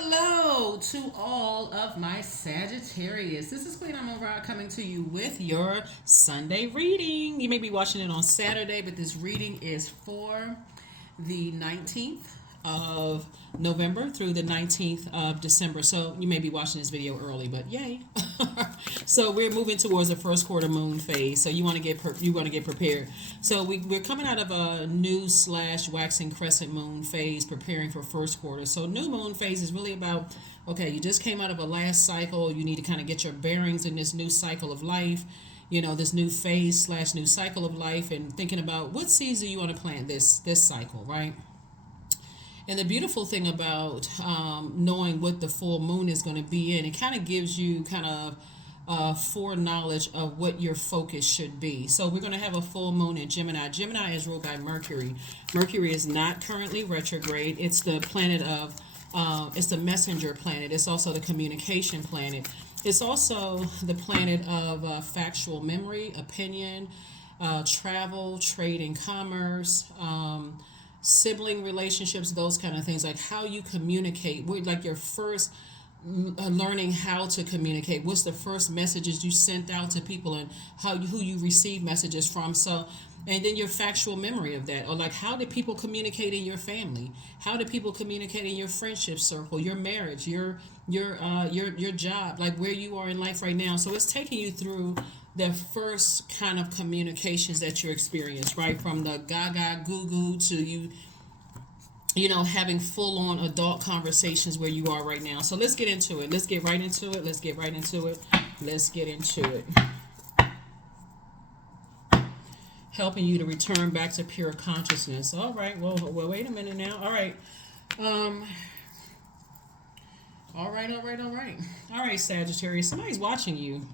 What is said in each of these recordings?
Hello to all of my Sagittarius. This is Queen Amun Ra coming to you with your Sunday reading. You may be watching it on Saturday, but this reading is for the 19th of November through the 19th of December. So you may be watching this video early, but yay. So we're moving towards the first quarter moon phase. So you want to get prepared. So we're coming out of a new / waxing crescent moon phase, preparing for first quarter. So new moon phase is really about, okay, you just came out of a last cycle. You need to kind of get your bearings in this new cycle of life, this new phase / new cycle of life, and thinking about what seeds do you want to plant this cycle, right? And the beautiful thing about knowing what the full moon is going to be in, it kind of gives you kind of foreknowledge of what your focus should be. So we're going to have a full moon in Gemini. Gemini is ruled by Mercury. Mercury is not currently retrograde. It's the planet of, it's the messenger planet. It's also the communication planet. It's also the planet of factual memory, opinion, travel, trade and commerce, sibling relationships, those kind of things, like how you communicate. Like your first learning how to communicate. What's the first messages you sent out to people, and who you receive messages from. So, and then your factual memory of that, or like how did people communicate in your family? How did people communicate in your friendship circle, your marriage, your job, like where you are in life right now. So it's taking you through the first kind of communications that you experience, right? From the gaga goo goo to having full on adult conversations where you are right now. So let's get into it. Let's get right into it. Let's get into it. Helping you to return back to pure consciousness. All right. Well, wait a minute now. All right. All right, Sagittarius. Somebody's watching you.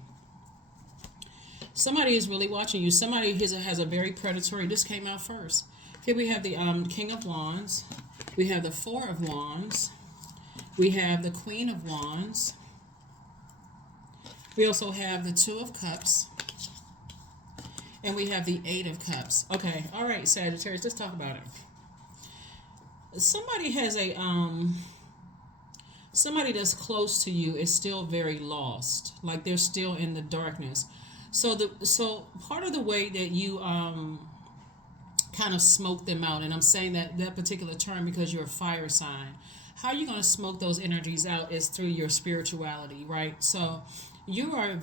Somebody is really watching you. Somebody has a very predatory. This came out first. Here we have the King of Wands. We have the Four of Wands. We have the Queen of Wands. We also have the Two of Cups. And we have the Eight of Cups. Okay, all right, Sagittarius, let's talk about it. Somebody has somebody that's close to you is still very lost. Like they're still in the darkness. So part of the way that you kind of smoke them out, and I'm saying that particular term because you're a fire sign. How you're going to smoke those energies out is through your spirituality, right? So you are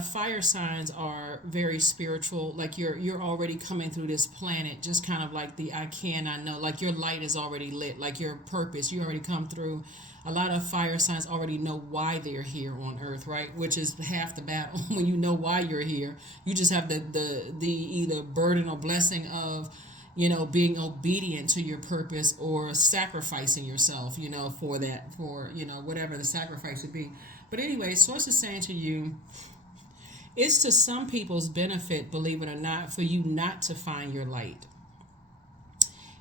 fire signs are very spiritual. Like you're already coming through this planet, just kind of like the I know. Like your light is already lit. Like your purpose, you already come through. A lot of fire signs already know why they're here on Earth, right? Which is half the battle. When you know why you're here, you just have the either burden or blessing of being obedient to your purpose or sacrificing yourself, for whatever the sacrifice would be. But anyway, Source is saying to you, it's to some people's benefit, believe it or not, for you not to find your light.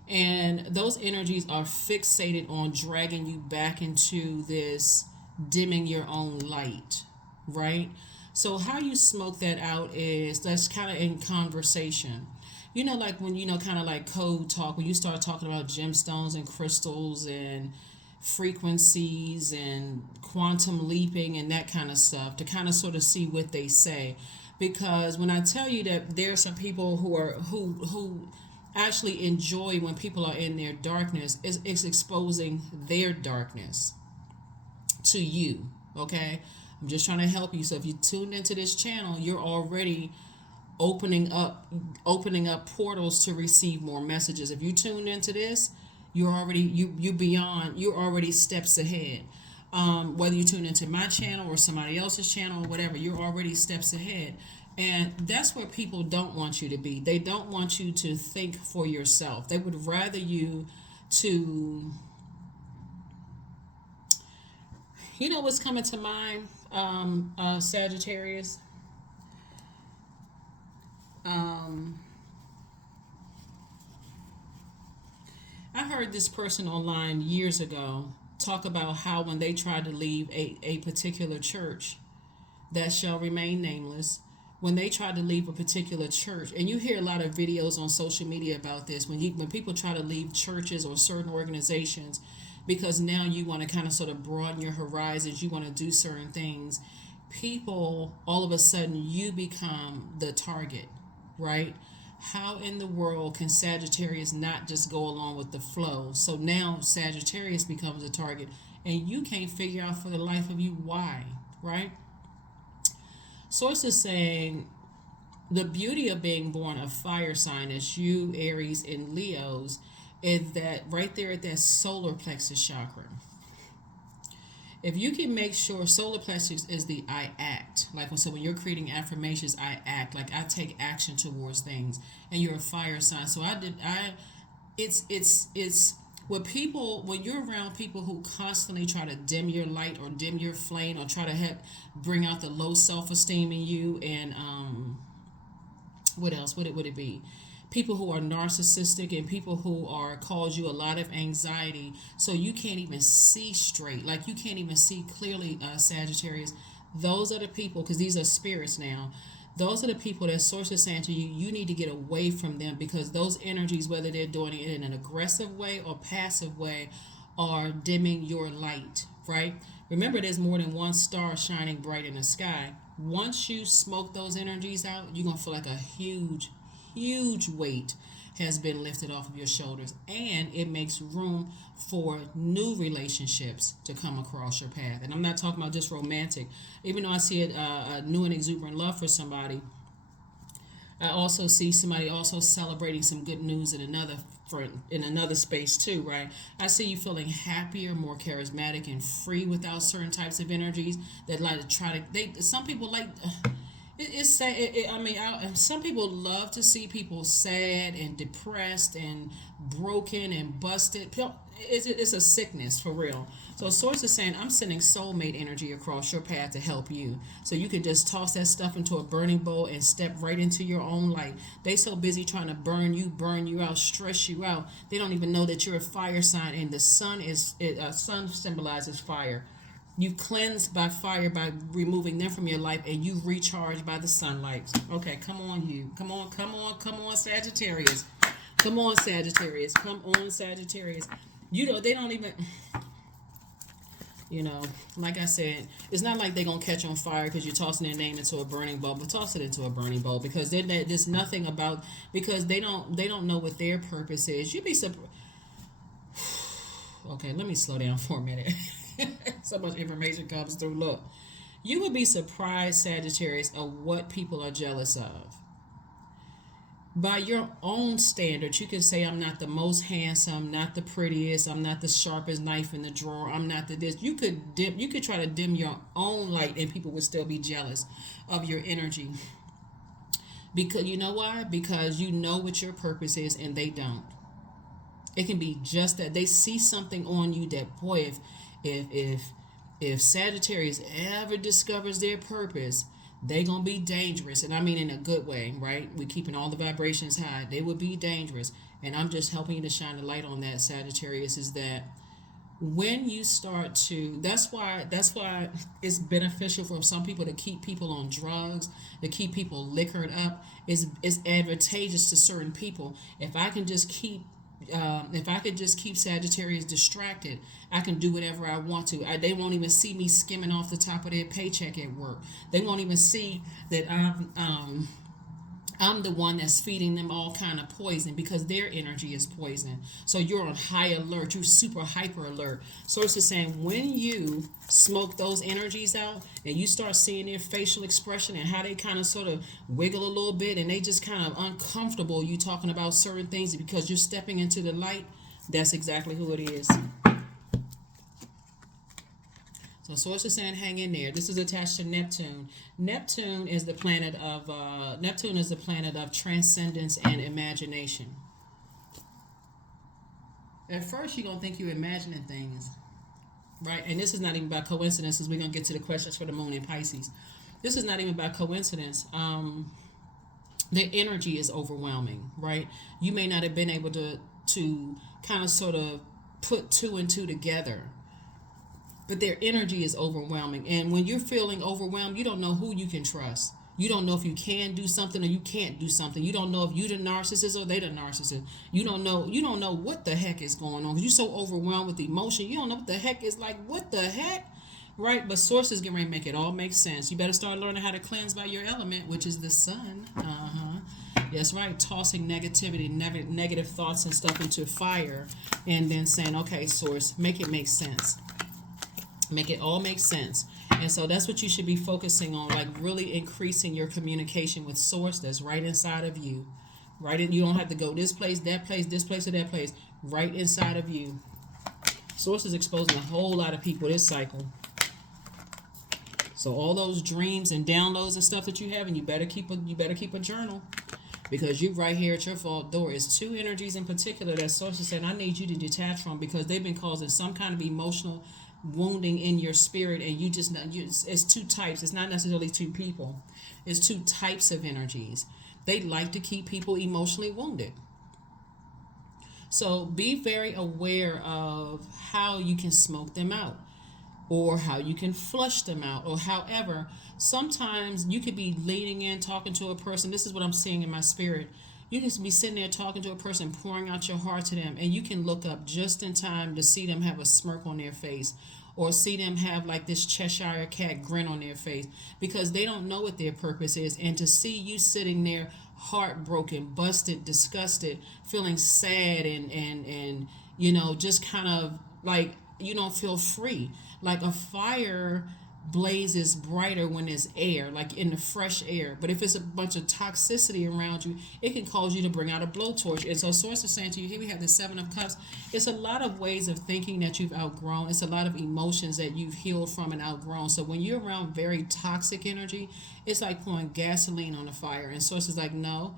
And those energies are fixated on dragging you back into this dimming your own light, right? So how you smoke that out is that's kind of in conversation. Like when, kind of like code talk, when you start talking about gemstones and crystals and frequencies and quantum leaping and that kind of stuff, to kind of sort of see what they say. Because when I tell you that there are some people who actually enjoy when people are in their darkness, it's exposing their darkness to you, okay? I'm just trying to help you. So if you tuned into this channel, you're already opening up portals to receive more messages. If you tuned into this, you're already steps ahead. Whether you tune into my channel or somebody else's channel or whatever, you're already steps ahead. And that's where people don't want you to be. They don't want you to think for yourself. They would rather you to, what's coming to mind, Sagittarius? I heard this person online years ago talk about how when they tried to leave a particular church that shall remain nameless, when they try to leave a particular church, and you hear a lot of videos on social media about this, when people try to leave churches or certain organizations, because now you want to kind of sort of broaden your horizons. You want to do certain things. People, all of a sudden, you become the target, right? How in the world can Sagittarius not just go along with the flow? So now Sagittarius becomes a target, and you can't figure out for the life of you why, right? Source is saying the beauty of being born a fire sign as you, Aries, and Leos is that right there at that solar plexus chakra. If you can make sure solar plexus is the I act, like when you're creating affirmations, I act, like I take action towards things, and you're a fire sign. So it's when you're around people who constantly try to dim your light or dim your flame or try to bring out the low self-esteem in you, and what else would it be? People who are narcissistic and people who are cause you a lot of anxiety, so you can't even see straight, like you can't even see clearly, Sagittarius. Those are the people, because these are spirits now. Those are the people that source is saying to you, you need to get away from them, because those energies, whether they're doing it in an aggressive way or passive way, are dimming your light, right? Remember, there's more than one star shining bright in the sky. Once you smoke those energies out, you're going to feel like a huge weight has been lifted off of your shoulders, and it makes room for new relationships to come across your path. And I'm not talking about just romantic. Even though I see a new and exuberant love for somebody, I also see somebody also celebrating some good news in another space too, right? I see you feeling happier, more charismatic, and free without certain types of energies that like to try to. Some people like. It's sad. Some people love to see people sad and depressed and broken and busted. It's a sickness for real. So Source is saying, I'm sending soulmate energy across your path to help you. So you can just toss that stuff into a burning bowl and step right into your own light. They so busy trying to burn you out, stress you out. They don't even know that you're a fire sign, and the sun symbolizes fire. You cleanse by fire by removing them from your life, and you recharge by the sunlight. Okay, come on, you. Come on, Sagittarius. Come on, Sagittarius. Come on, Sagittarius. They don't even, like I said, it's not like they're going to catch on fire because you're tossing their name into a burning bowl, but toss it into a burning bowl, because there's nothing about, because they don't know what their purpose is. You'd be surprised. Okay, let me slow down for a minute. So much information comes through. Look, you would be surprised, Sagittarius, of what people are jealous of. By your own standards, you can say, I'm not the most handsome, not the prettiest, I'm not the sharpest knife in the drawer, I'm not the this. You could try to dim your own light, and people would still be jealous of your energy. Because you know why? Because you know what your purpose is, and they don't. It can be just that they see something on you that, boy, if Sagittarius ever discovers their purpose, they're going to be dangerous. And I mean in a good way, right? We're keeping all the vibrations high. They would be dangerous. And I'm just helping you to shine the light on that, Sagittarius, is that when you start to, that's why it's beneficial for some people to keep people on drugs, to keep people liquored up. It's advantageous to certain people. If I could just keep Sagittarius distracted, I can do whatever I want to. They won't even see me skimming off the top of their paycheck at work. They won't even see that I'm the one that's feeding them all kind of poison, because their energy is poison. So you're on high alert. You're super hyper alert. So it's just saying, when you smoke those energies out and you start seeing their facial expression and how they kind of sort of wiggle a little bit and they just kind of uncomfortable, you talking about certain things because you're stepping into the light, that's exactly who it is. So Source is saying, hang in there. This is attached to Neptune. Neptune is the planet of transcendence and imagination. At first, you're gonna think you're imagining things, right? And this is not even by coincidence, as we're gonna get to the questions for the moon in Pisces. This is not even by coincidence. The energy is overwhelming, right? You may not have been able to kind of sort of put two and two together, but their energy is overwhelming. And when you're feeling overwhelmed, you don't know who you can trust. You don't know if you can do something or you can't do something. You don't know if you the narcissist or they the narcissist. You don't know what the heck is going on. You're so overwhelmed with emotion. You don't know what the heck is like, what the heck? Right? But sources get ready to make it all make sense. You better start learning how to cleanse by your element, which is the sun. That's right. Tossing negativity, negative thoughts and stuff into fire, and then saying, okay, source, make it make sense. Make it all make sense. And so that's what you should be focusing on, like really increasing your communication with source that's right inside of you. Right in, you don't have to go this place, this place, or that place. Right inside of you. Source is exposing a whole lot of people this cycle. So all those dreams and downloads and stuff that you have, and you better keep a journal, because you right here at your fault door is two energies in particular that source is saying I need you to detach from, because they've been causing some kind of emotional wounding in your spirit, and you just it's two types. It's not necessarily two people. It's two types of energies. They like to keep people emotionally wounded. So be very aware of how you can smoke them out, or how you can flush them out, or however. Sometimes you could be leaning in, talking to a person. This is what I'm seeing in my spirit. You can be sitting there talking to a person, pouring out your heart to them, and you can look up just in time to see them have a smirk on their face, or see them have like this Cheshire cat grin on their face, because they don't know what their purpose is. And to see you sitting there heartbroken, busted, disgusted, feeling sad, and just kind of like you don't feel free. Like a fire blazes brighter when there's air, like in the fresh air. But if it's a bunch of toxicity around you, it can cause you to bring out a blowtorch. And so source is saying to you, here we have the Seven of Cups. It's a lot of ways of thinking that you've outgrown. It's a lot of emotions that you've healed from and outgrown. So when you're around very toxic energy, it's like pouring gasoline on a fire. And source is like, no.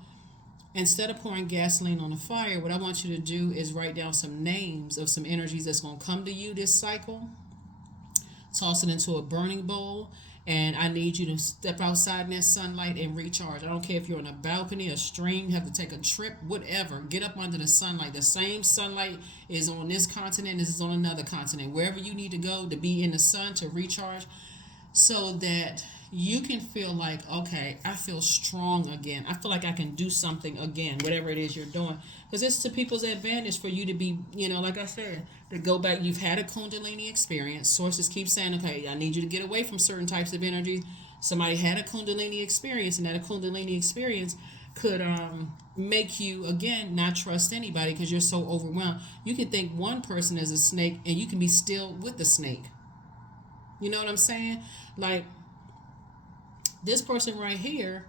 Instead of pouring gasoline on the fire, what I want you to do is write down some names of some energies that's going to come to you this cycle. Toss it into a burning bowl, and I need you to step outside in that sunlight and recharge. I don't care if you're on a balcony, a stream, you have to take a trip, whatever. Get up under the sunlight. The same sunlight is on this continent, this is on another continent. Wherever you need to go to be in the sun to recharge, so that you can feel like, okay, I feel strong again. I feel like I can do something again, whatever it is you're doing. Because it's to people's advantage for you to be, like I said, to go back. You've had a Kundalini experience. Sources keep saying, okay, I need you to get away from certain types of energy. Somebody had a Kundalini experience, and that Kundalini experience could make you, again, not trust anybody because you're so overwhelmed. You can think one person is a snake, and you can be still with the snake. You know what I'm saying? Like, this person right here,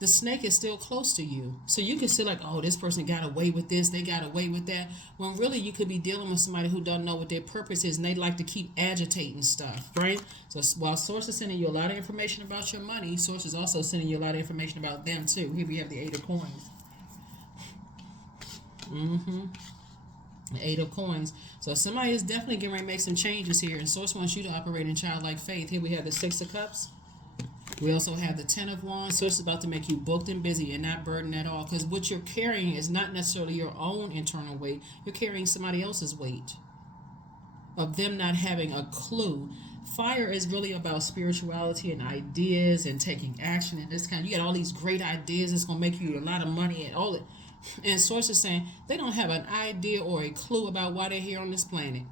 the snake is still close to you. So you can see like, oh, this person got away with this, they got away with that. When really you could be dealing with somebody who doesn't know what their purpose is, and they like to keep agitating stuff, right? So while Source is sending you a lot of information about your money, Source is also sending you a lot of information about them too. Here we have the Eight of Coins. The Eight of Coins. So somebody is definitely getting ready to make some changes here, and Source wants you to operate in childlike faith. Here we have the Six of Cups. We also have the Ten of Wands. So it's about to make you booked and busy and not burdened at all. Because what you're carrying is not necessarily your own internal weight. You're carrying somebody else's weight of them not having a clue. Fire is really about spirituality and ideas and taking action and this kind. You got all these great ideas. It's going to make you a lot of money and all it. And Source is saying they don't have an idea or a clue about why they're here on this planet.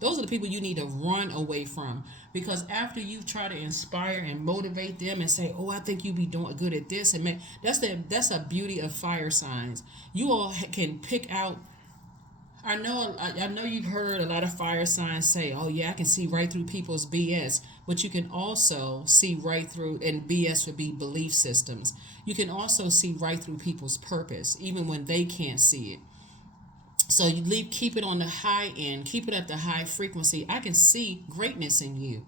Those are the people you need to run away from, because after you try to inspire and motivate them and say, oh, I think you be doing good at this, and that's a beauty of fire signs. You all can pick out. I know you've heard a lot of fire signs say, oh yeah, I can see right through people's BS, but you can also see right through, and BS would be belief systems. You can also see right through people's purpose, even when they can't see it. So keep it on the high end, keep it at the high frequency. I can see greatness in you.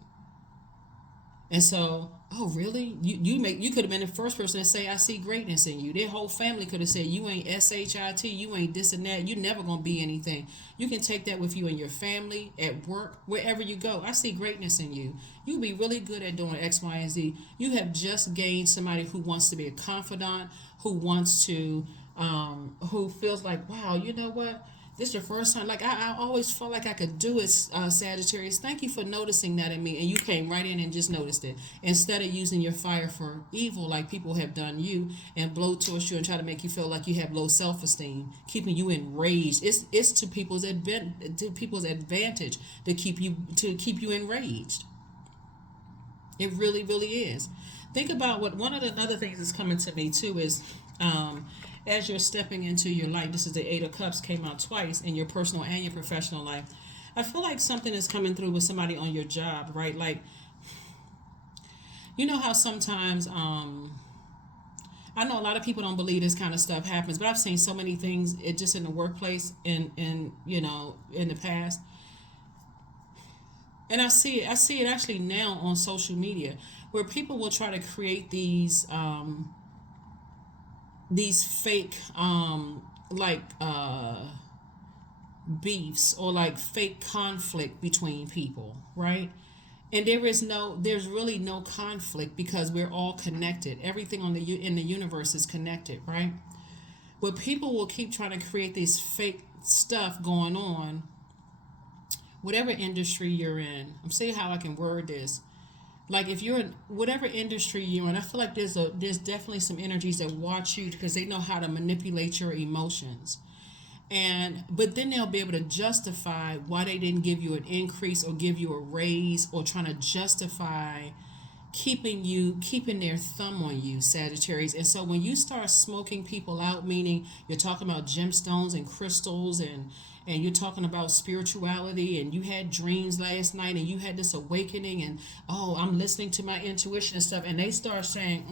And so, oh really? You could have been the first person to say, I see greatness in you. Their whole family could have said, you ain't SHIT, you ain't this and that, you're never gonna be anything. You can take that with you in your family, at work, wherever you go. I see greatness in you. You'll be really good at doing X, Y, and Z. You have just gained somebody who wants to be a confidant, who wants to who feels like, wow, you know what? This your first time. Like I always felt like I could do it, Sagittarius. Thank you for noticing that in me, and you came right in and just noticed it. Instead of using your fire for evil, like people have done you, and blow towards you and try to make you feel like you have low self esteem, keeping you enraged. It's to people's advantage to keep you enraged. It really, really is. Think about what one of the other things that's coming to me too is, as you're stepping into your life. This is the Eight of Cups came out twice in your personal and your professional life. I feel like something is coming through with somebody on your job, right? Like, you know how sometimes I know a lot of people don't believe this kind of stuff happens, but I've seen so many things it just in the workplace in in the past. And I see it actually now on social media where people will try to create these fake like beefs or like fake conflict between people, right? And there's really no conflict because we're all connected. Everything in the universe is connected, right? But people will keep trying to create this fake stuff going on, whatever industry you're in. I'm saying how I can word this. Like if you're in whatever industry you're in, I feel like there's definitely some energies that watch you because they know how to manipulate your emotions. And but then they'll be able to justify why they didn't give you an increase or give you a raise, or trying to justify keeping their thumb on you, Sagittarius. And so when you start smoking people out, meaning you're talking about gemstones and crystals, and you're talking about spirituality, and you had dreams last night and you had this awakening, and oh, I'm listening to my intuition and stuff, and they start saying,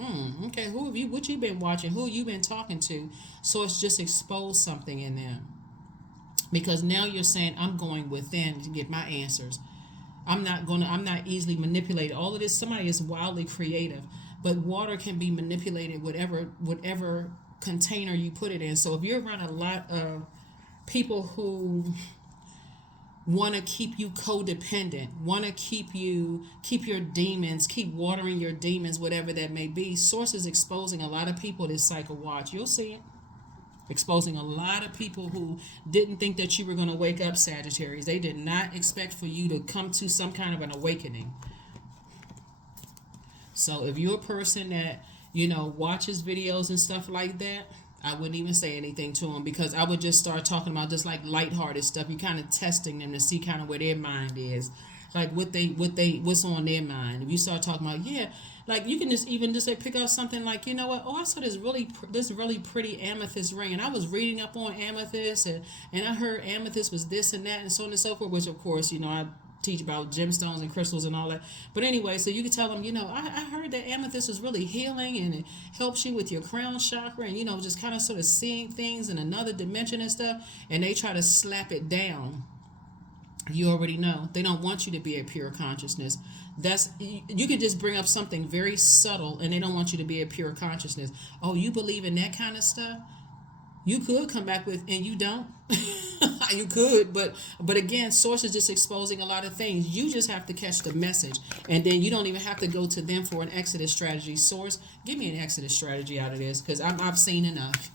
okay, what you been watching, who you been talking to. So it's just exposed something in them, because now you're saying, I'm going within to get my answers. I'm not easily manipulated. All of this, somebody is wildly creative, but water can be manipulated whatever container you put it in. So if you're around a lot of people who want to keep you codependent, want to keep your demons, keep watering your demons, whatever that may be, source is exposing a lot of people this cycle. Watch, you'll see it. Exposing a lot of people who didn't think that you were going to wake up, Sagittarius. They did not expect for you to come to some kind of an awakening. So if you're a person that, watches videos and stuff like that, I wouldn't even say anything to them, because I would just start talking about just like lighthearted stuff. You kind of testing them to see kind of where their mind is, like what's on their mind. If you start talking about, yeah, like you can just say pick out something like, you know what? Oh, I saw this really pretty amethyst ring, and I was reading up on amethyst, and I heard amethyst was this and that and so on and so forth. Which of course, I teach about gemstones and crystals and all that. But anyway, so you can tell them, I heard that amethyst is really healing, and it helps you with your crown chakra, and just kind of sort of seeing things in another dimension and stuff. And they try to slap it down. You already know they don't want you to be a pure consciousness. You could just bring up something very subtle, and they don't want you to be a pure consciousness. Oh, you believe in that kind of stuff? You could come back with, and you don't. You could, but again, source is just exposing a lot of things. You just have to catch the message, and then you don't even have to go to them for an exodus strategy. Source, give me an exodus strategy out of this, because I've seen enough.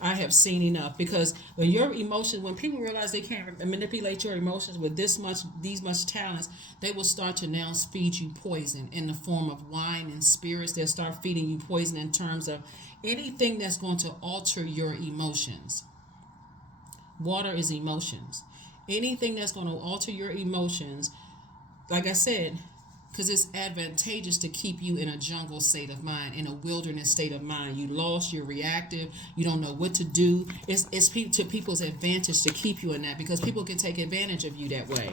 I have seen enough, because when people realize they can't manipulate your emotions with these much talents, they will start to now feed you poison in the form of wine and spirits. They'll start feeding you poison in terms of anything that's going to alter your emotions. Water is emotions. Anything that's going to alter your emotions, like I said, because it's advantageous to keep you in a jungle state of mind, in a wilderness state of mind. You lost, you're reactive, you don't know what to do. It's to people's advantage to keep you in that, because people can take advantage of you that way.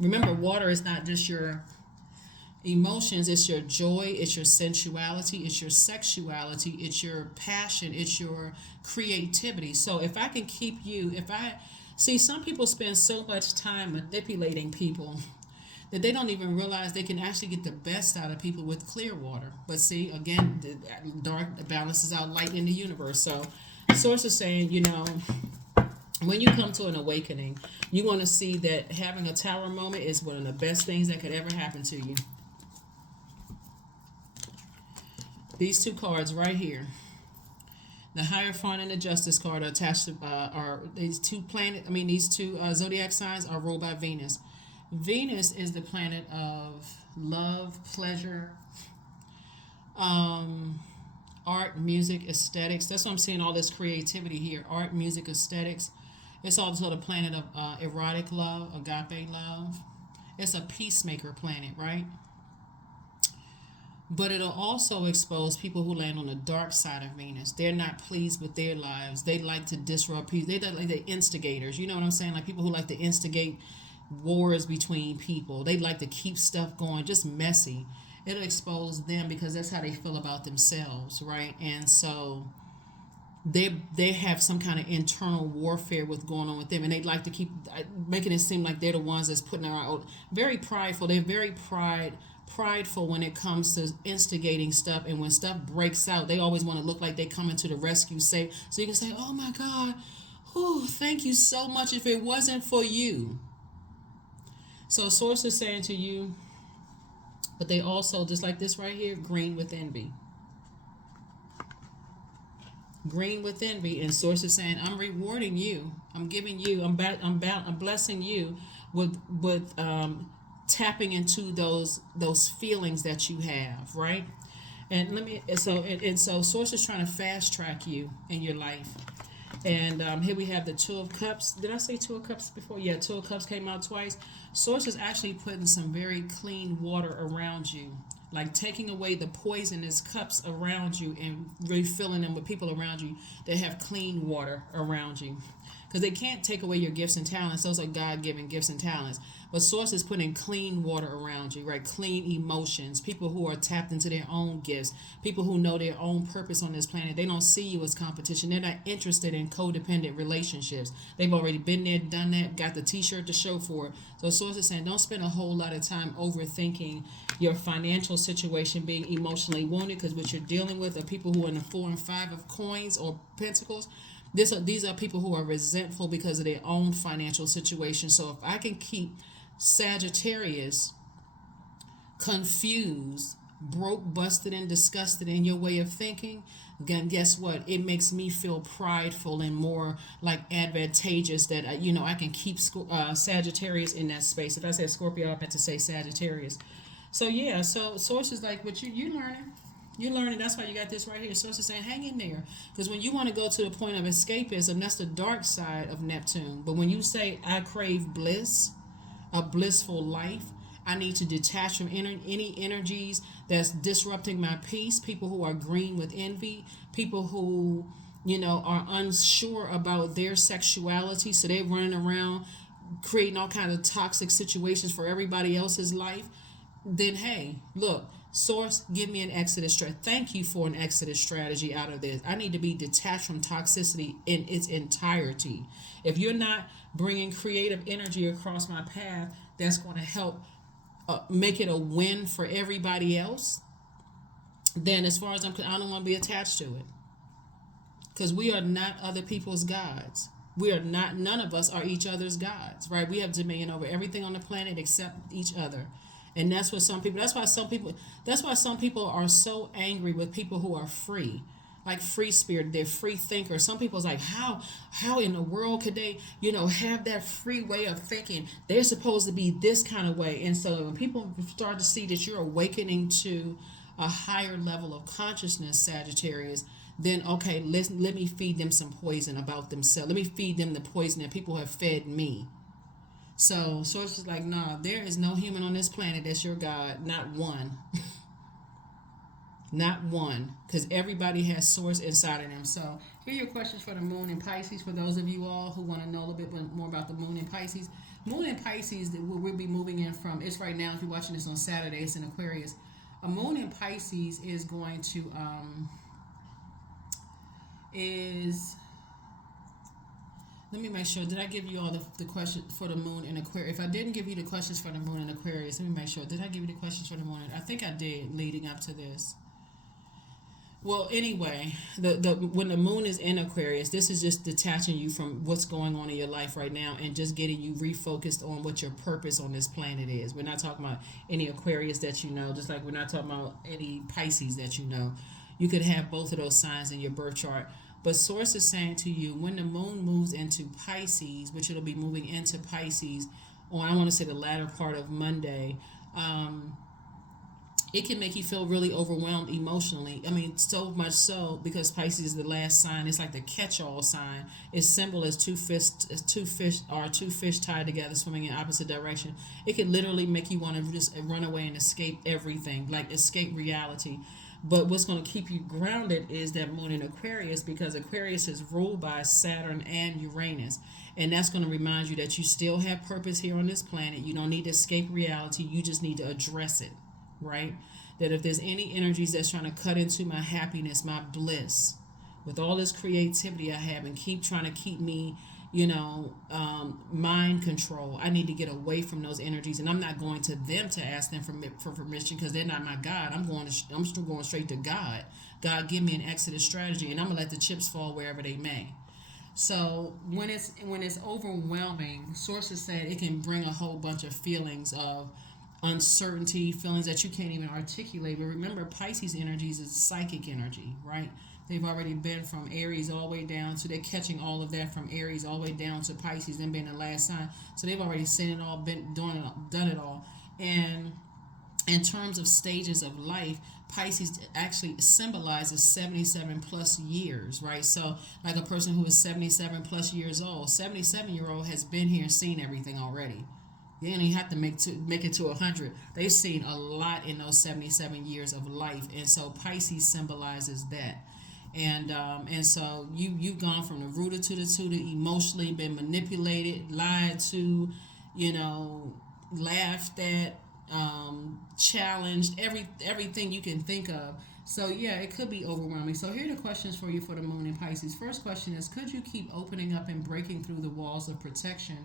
Remember, water is not just your emotions, it's your joy, it's your sensuality, it's your sexuality, it's your passion, it's your creativity. So if I can keep you, some people spend so much time manipulating people that they don't even realize they can actually get the best out of people with clear water. But see, again, the dark balances out light in the universe. So source is saying, when you come to an awakening, you want to see that having a tower moment is one of the best things that could ever happen to you. These two cards right here. The Hierophant and the Justice card are attached to are these two planet. I mean, these two zodiac signs are ruled by Venus. Venus is the planet of love, pleasure, um, art, music, aesthetics. That's what I'm seeing. All this creativity here: art, music, aesthetics. It's also the planet of erotic love, agape love. It's a peacemaker planet, right? But it'll also expose people who land on the dark side of Venus. They're not pleased with their lives. They like to disrupt peace. They like the instigators. You know what I'm saying? Like people who like to instigate wars between people. They like to keep stuff going, just messy. It'll expose them because that's how they feel about themselves, right? And so they have some kind of internal warfare with going on with them, and they like to keep making it seem like they're the ones that's putting out. Very prideful. They're very prideful when it comes to instigating stuff, and when stuff breaks out, they always want to look like they coming to the rescue, say so you can say, oh my God, oh thank you so much. If it wasn't for you. So source is saying to you, but they also, just like this right here, green with envy. Green with envy, and source is saying, I'm rewarding you. I'm giving you. I'm blessing you with tapping into those feelings that you have, right? And so source is trying to fast track you in your life. And here we have the Two of Cups. Did I say Two of Cups before? Yeah, Two of Cups came out twice. Source is actually putting some very clean water around you, like taking away the poisonous cups around you and refilling them with people around you that have clean water around you. Because they can't take away your gifts and talents. Those are God-given gifts and talents. But source is putting clean water around you, right? Clean emotions. People who are tapped into their own gifts. People who know their own purpose on this planet. They don't see you as competition. They're not interested in codependent relationships. They've already been there, done that, got the t-shirt to show for it. So source is saying, don't spend a whole lot of time overthinking your financial situation being emotionally wounded, because what you're dealing with are people who are in the 4 and 5 of coins or pentacles. These are people who are resentful because of their own financial situation. So if I can keep Sagittarius confused, broke, busted, and disgusted in your way of thinking, again, guess what? It makes me feel prideful and more like advantageous that I can keep Sagittarius in that space. If I said Scorpio, I meant to say Sagittarius. So yeah, so source is like, what you learning. You're learning. That's why you got this right here. Source is saying, hang in there. Because when you want to go to the point of escapism, that's the dark side of Neptune. But when you say, I crave bliss, a blissful life, I need to detach from any energies that's disrupting my peace. People who are green with envy. People who, are unsure about their sexuality. So they're running around creating all kinds of toxic situations for everybody else's life. Then, hey, look. Source, give me an exodus strategy. Thank you for an exodus strategy out of this. I need to be detached from toxicity in its entirety. If you're not bringing creative energy across my path, that's going to help make it a win for everybody else. Then, as far as I don't want to be attached to it, because we are not other people's gods. We are not. None of us are each other's gods, right? We have dominion over everything on the planet except each other. And that's why some people are so angry with people who are free, like free spirit. They're free thinkers. Some people's like, how in the world could they, have that free way of thinking? They're supposed to be this kind of way. And so when people start to see that you're awakening to a higher level of consciousness, Sagittarius, then okay, let me feed them some poison about themselves. Let me feed them the poison that people have fed me. So source is like, nah, there is no human on this planet that's your God. Not one. Not one. Because everybody has source inside of them. So here are your questions for the moon in Pisces. For those of you all who want to know a little bit more about the moon in Pisces. Moon in Pisces, we'll be moving in from, it's right now, if you're watching this on Saturday, it's in Aquarius. A moon in Pisces is going to, let me make sure. Did I give you all the questions for the moon in Aquarius? If I didn't give you the questions for the moon in Aquarius, let me make sure. Did I give you the questions for the moon? I think I did leading up to this. Well, anyway, when the moon is in Aquarius, this is just detaching you from what's going on in your life right now and just getting you refocused on what your purpose on this planet is. We're not talking about any Aquarius that you know, just like we're not talking about any Pisces that you know. You could have both of those signs in your birth chart. But Source is saying to you, when the moon moves into Pisces, which it'll be moving into Pisces on, I want to say, the latter part of Monday, um, it can make you feel really overwhelmed emotionally. I mean, so much so because Pisces is the last sign. It's like the catch-all sign. Its symbol is two fish tied together, swimming in opposite direction. It could literally make you want to just run away and escape everything, like escape reality. But what's going to keep you grounded is that moon in Aquarius, because Aquarius is ruled by Saturn and Uranus. And that's going to remind you that you still have purpose here on this planet. You don't need to escape reality. You just need to address it, right? That if there's any energies that's trying to cut into my happiness, my bliss, with all this creativity I have and keep trying to keep me, mind control, I need to get away from those energies. And I'm not going to them to ask them for permission, because they're not my God. I'm still going straight to God. God, give me an exodus strategy, and I'm gonna let the chips fall wherever they may. So when it's overwhelming, sources said it can bring a whole bunch of feelings of uncertainty, feelings that you can't even articulate. But remember, Pisces energies is psychic energy, right? They've already been from Aries all the way down, so they're catching all of that from Aries all the way down to Pisces, them being the last sign. So they've already seen it all, done it all. And in terms of stages of life, Pisces actually symbolizes 77 plus years, right? So like a person who is 77 plus years old, 77-year-old has been here and seen everything already. They don't even have to make it to 100. They've seen a lot in those 77 years of life, and so Pisces symbolizes that. And so you've gone from the rooter to the tutor, emotionally been manipulated, lied to, laughed at, challenged, everything you can think of. So yeah, it could be overwhelming. So here are the questions for you for the moon in Pisces. First question is, could you keep opening up and breaking through the walls of protection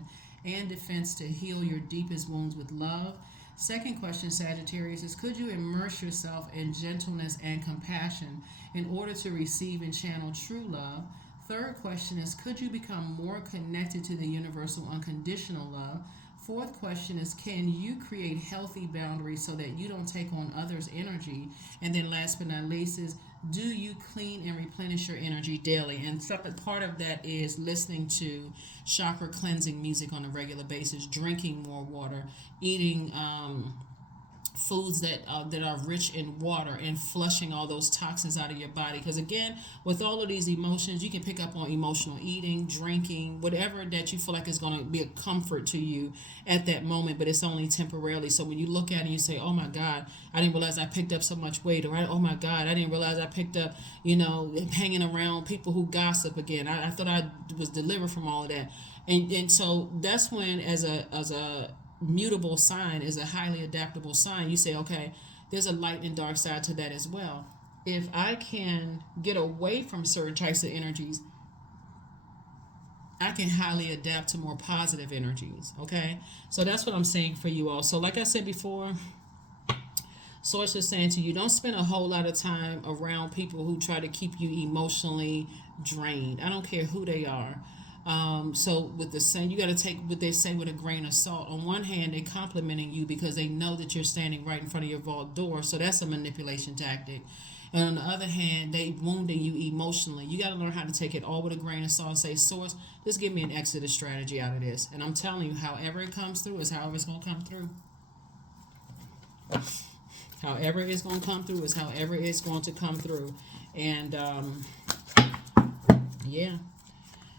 and defense to heal your deepest wounds with love? Second question, Sagittarius, is could you immerse yourself in gentleness and compassion in order to receive and channel true love? Third question is, could you become more connected to the universal unconditional love? Fourth question is, can you create healthy boundaries so that you don't take on others' energy? And then last but not least is, do you clean and replenish your energy daily? And part of that is listening to chakra cleansing music on a regular basis, drinking more water, eating foods that are rich in water, and flushing all those toxins out of your body. Because again, with all of these emotions, you can pick up on emotional eating, drinking, whatever that you feel like is going to be a comfort to you at that moment, but it's only temporarily. So when you look at it and you say, oh my God, I didn't realize I picked up so much weight, or oh my God, I didn't realize I picked up, hanging around people who gossip again. I thought I was delivered from all of that. And so that's when, as a mutable sign, is a highly adaptable sign, you say, okay, there's a light and dark side to that as well. If I can get away from certain types of energies, I can highly adapt to more positive energies. Okay, so that's what I'm saying for you all. So like I said before, Source is saying to you, don't spend a whole lot of time around people who try to keep you emotionally drained. I don't care who they are. So with the same, you got to take what they say with a grain of salt. On one hand, they're complimenting you because they know that you're standing right in front of your vault door, so that's a manipulation tactic. And on the other hand, they wounding you emotionally. You got to learn how to take it all with a grain of salt and say, Source, just give me an exodus strategy out of this. And I'm telling you, however it comes through is however it's going to come through. However it's going to come through is however it's going to come through. And, yeah.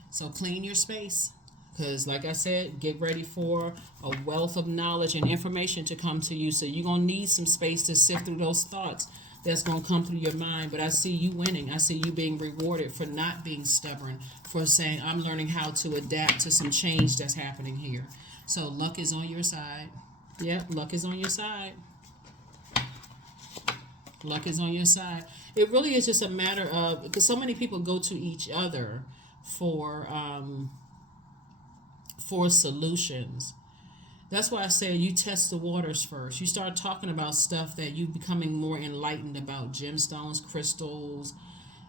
So clean your space, because like I said, get ready for a wealth of knowledge and information to come to you. So you're going to need some space to sift through those thoughts that's going to come through your mind. But I see you winning. I see you being rewarded for not being stubborn, for saying, I'm learning how to adapt to some change that's happening here. So luck is on your side. Yep, luck is on your side. Luck is on your side. It really is just a matter of, because so many people go to each other for solutions. That's why I say you test the waters first. You start talking about stuff that you're becoming more enlightened about, gemstones, crystals,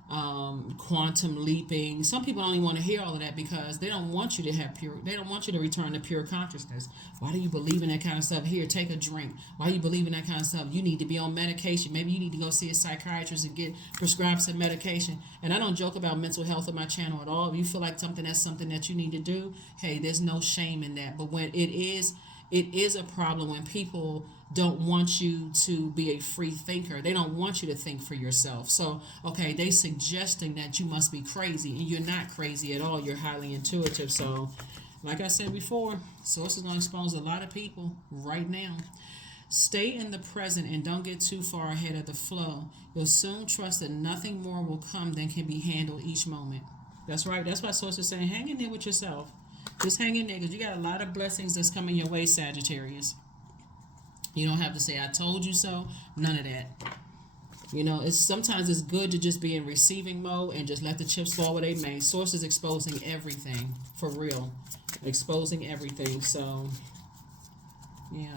quantum leaping. Some people don't even want to hear all of that because they don't want you to have pure. They don't want you to return to pure consciousness. Why do you believe in that kind of stuff? Here, take a drink. Why do you believe in that kind of stuff? You need to be on medication. Maybe you need to go see a psychiatrist and get prescribed some medication. And I don't joke about mental health on my channel at all. If you feel like that's something that you need to do, hey, there's no shame in that. But when it is a problem when people don't want you to be a free thinker. They don't want you to think for yourself. So, okay, they suggesting that you must be crazy, and you're not crazy at all. You're highly intuitive. So, like I said before, source is going to expose a lot of people right now. Stay in the present and don't get too far ahead of the flow. You'll soon trust that nothing more will come than can be handled each moment. That's right. That's why source is saying, hang in there with yourself. Just hang in there because you got a lot of blessings that's coming your way, Sagittarius. You don't have to say, I told you so. None of that. You know, sometimes it's good to just be in receiving mode and just let the chips fall where they may. Source is exposing everything. For real. Exposing everything. So, yeah.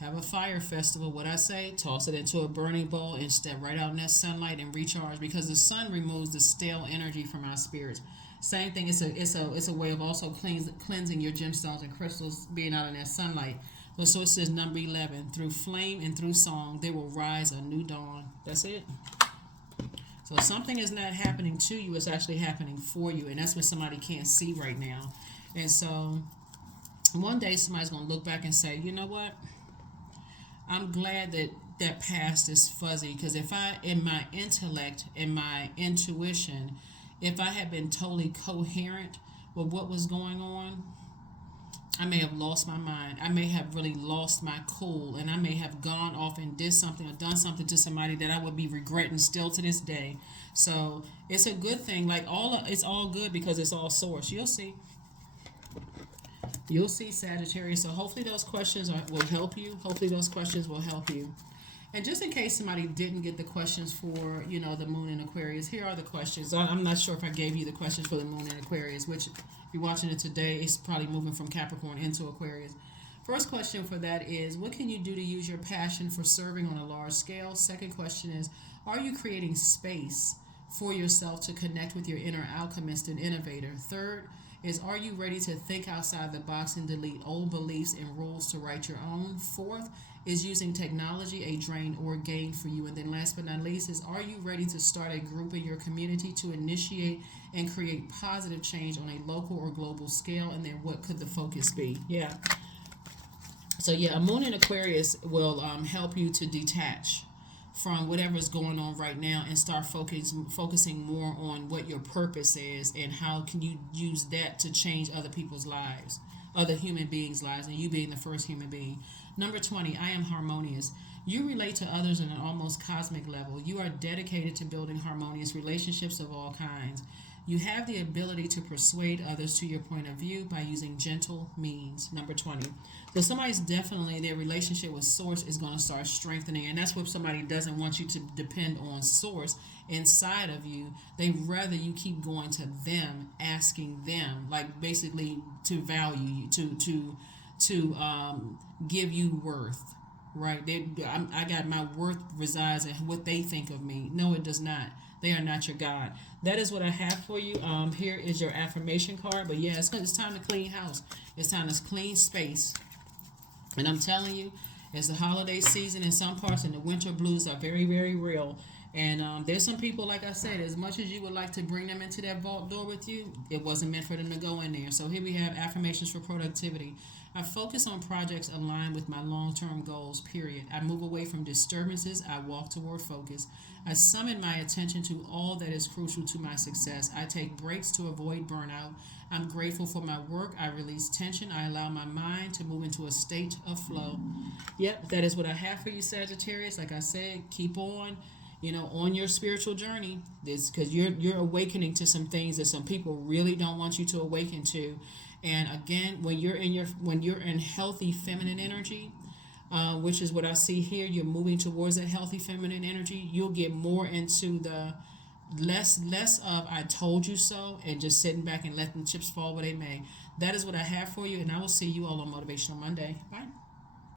Have a fire festival. What I say, toss it into a burning bowl and step right out in that sunlight and recharge, because the sun removes the stale energy from our spirits. Same thing. It's a way of also cleansing your gemstones and crystals being out in that sunlight. So it says number 11, through flame and through song, there will rise a new dawn. That's it. So something is not happening to you, it's actually happening for you. And that's what somebody can't see right now. And so one day somebody's going to look back and say, you know what? I'm glad that past is fuzzy, because if I, in my intellect, in my intuition, if I had been totally coherent with what was going on, I may have lost my mind. I may have really lost my cool, and I may have gone off and did something or done something to somebody that I would be regretting still to this day. So it's a good thing. Like it's all good because it's all source. You'll see. You'll see, Sagittarius. So hopefully those questions will help you. Hopefully those questions will help you. And just in case somebody didn't get the questions for, the moon in Aquarius, here are the questions. I'm not sure if I gave you the questions for the moon in Aquarius, which if you're watching it today, it's probably moving from Capricorn into Aquarius. First question for that is, what can you do to use your passion for serving on a large scale? Second question is, are you creating space for yourself to connect with your inner alchemist and innovator? Third is, are you ready to think outside the box and delete old beliefs and rules to write your own? Fourth is, using technology a drain or gain for you? And then last but not least is, are you ready to start a group in your community to initiate and create positive change on a local or global scale? And then what could the focus be? Yeah. So yeah, a moon in Aquarius will help you to detach from whatever's going on right now and start focusing more on what your purpose is and how can you use that to change other people's lives, other human beings' lives, and you being the first human being. Number 20, I am harmonious. You relate to others on an almost cosmic level. You are dedicated to building harmonious relationships of all kinds. You have the ability to persuade others to your point of view by using gentle means. Number 20. So somebody's definitely, their relationship with source is going to start strengthening. And that's what somebody doesn't want you to depend on source inside of you. They rather you keep going to them, asking them, like basically to value you, to give you worth. Right? I got my worth resides in what they think of me. No, it does not. They are not your God. That is what I have for you. Here is your affirmation card. But yeah, it's time to clean house. It's time to clean space. And I'm telling you, it's the holiday season in some parts, and the winter blues are very, very real. And there's some people, like I said, as much as you would like to bring them into that vault door with you, it wasn't meant for them to go in there. So here we have affirmations for productivity. I focus on projects aligned with my long-term goals, period. I move away from disturbances. I walk toward focus. I summon my attention to all that is crucial to my success. I take breaks to avoid burnout. I'm grateful for my work. I release tension. I allow my mind to move into a state of flow. Yep, that is what I have for you, Sagittarius. Like I said, keep on, on your spiritual journey. This because you're awakening to some things that some people really don't want you to awaken to. And again, when you're in healthy feminine energy, which is what I see here, you're moving towards that healthy feminine energy. You'll get more into the less of I told you so and just sitting back and letting the chips fall where they may. That is what I have for you, and I will see you all on Motivational Monday. Bye.